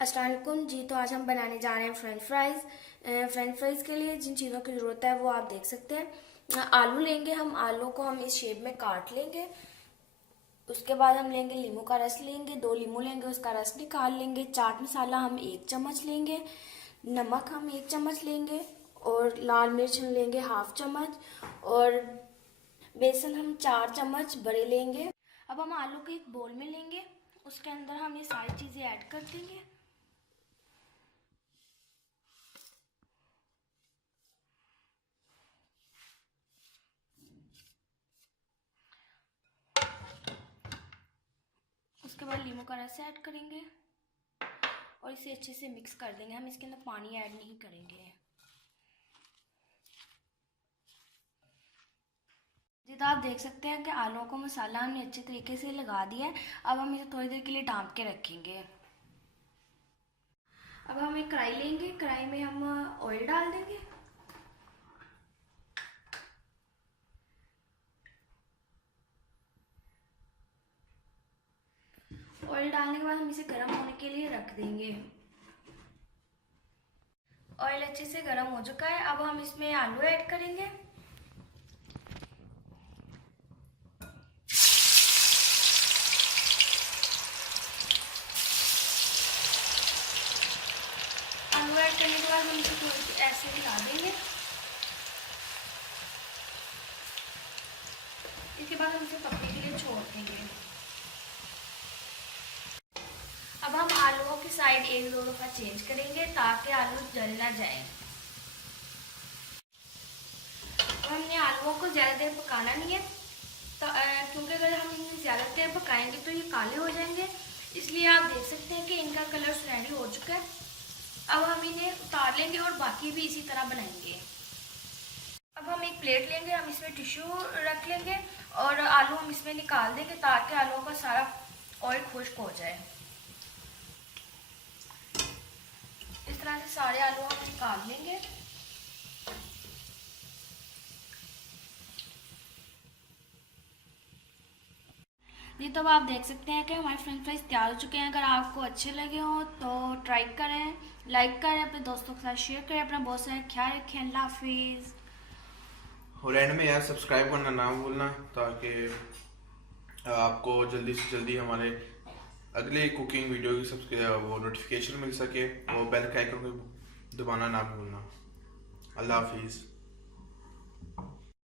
अस्सलाम वालेकुम जी। तो आज हम बनाने जा रहे हैं फ्रेंच फ्राइज़। फ्रेंच फ्राइज़ के लिए जिन चीज़ों की ज़रूरत है वो आप देख सकते हैं। आलू लेंगे, हम आलू को हम इस शेप में काट लेंगे। उसके बाद हम लेंगे लीमू का रस लेंगे, 2 लीमू लेंगे, उसका रस निकाल लेंगे। चाट मसाला हम 1 चम्मच लेंगे, नमक हम 1 चम्मच लेंगे और लाल मिर्च हम लेंगे 1/2 चम्मच और बेसन हम 4 चम्मच बड़े लेंगे। अब हम आलू को एक बोल में लेंगे, उसके अंदर हम ये सारी चीज़ें ऐड कर देंगे। उसके बाद लीमू का रस ऐड करेंगे और इसे अच्छे से मिक्स कर देंगे। हम इसके अंदर पानी ऐड नहीं करेंगे। जी, तो आप देख सकते हैं कि आलूओं को मसाला हमने अच्छे तरीके से लगा दिया है। अब हम इसे थोड़ी देर के लिए ढाँप के रखेंगे। अब हम एक कढ़ाई लेंगे, कढ़ाई में हम ऑयल डाल देंगे। ऑयल डालने के बाद हम इसे गर्म होने के लिए रख देंगे। ऑयल अच्छे से गर्म हो चुका है। अब हम इसमें आलू ऐड करेंगे। आलू ऐड करने के बाद हम इसे थोड़ी ऐसे हिला देंगे। इसके बाद हम इसे पकने के लिए छोड़ देंगे। अब हम आलूओं की साइड 1-2 दफ़ा चेंज करेंगे ताकि आलू जल ना जाए। अब हमने आलूओं को ज़्यादा देर पकाना नहीं है, तो क्योंकि अगर हम इन्हें ज़्यादा देर पकाएंगे तो ये काले हो जाएंगे। इसलिए आप देख सकते हैं कि इनका कलर सुनहरी हो चुका है। अब हम इन्हें उतार लेंगे और बाकी भी इसी तरह बनाएंगे। अब हम एक प्लेट लेंगे, हम इसमें टिश्यू रख लेंगे और आलू हम इसमें निकाल देंगे ताकि आलूओं का सारा ऑयल खुश्क हो जाए। इस तरह से सारे आलू हम निकाल लेंगे। जी, तो अब आप देख सकते हैं कि हमारे फ्रेंच फ्राइज तैयार हो चुके हैं। अगर आपको अच्छे लगे हों तो ट्राई करें, लाइक करें, अपने दोस्तों के साथ शेयर करें। अपना बहुत सारा ख्याल रखें। अल्लाह हाफिज़। और एंड में यार सब्सक्राइब करना ना भूलना, ताकि आपको जल्दी से जल्दी हमारे अगले कुकिंग वीडियो की वो नोटिफिकेशन मिल सके। वो बेल का आइकन को दबाना ना भूलना। अल्लाह हाफिज़।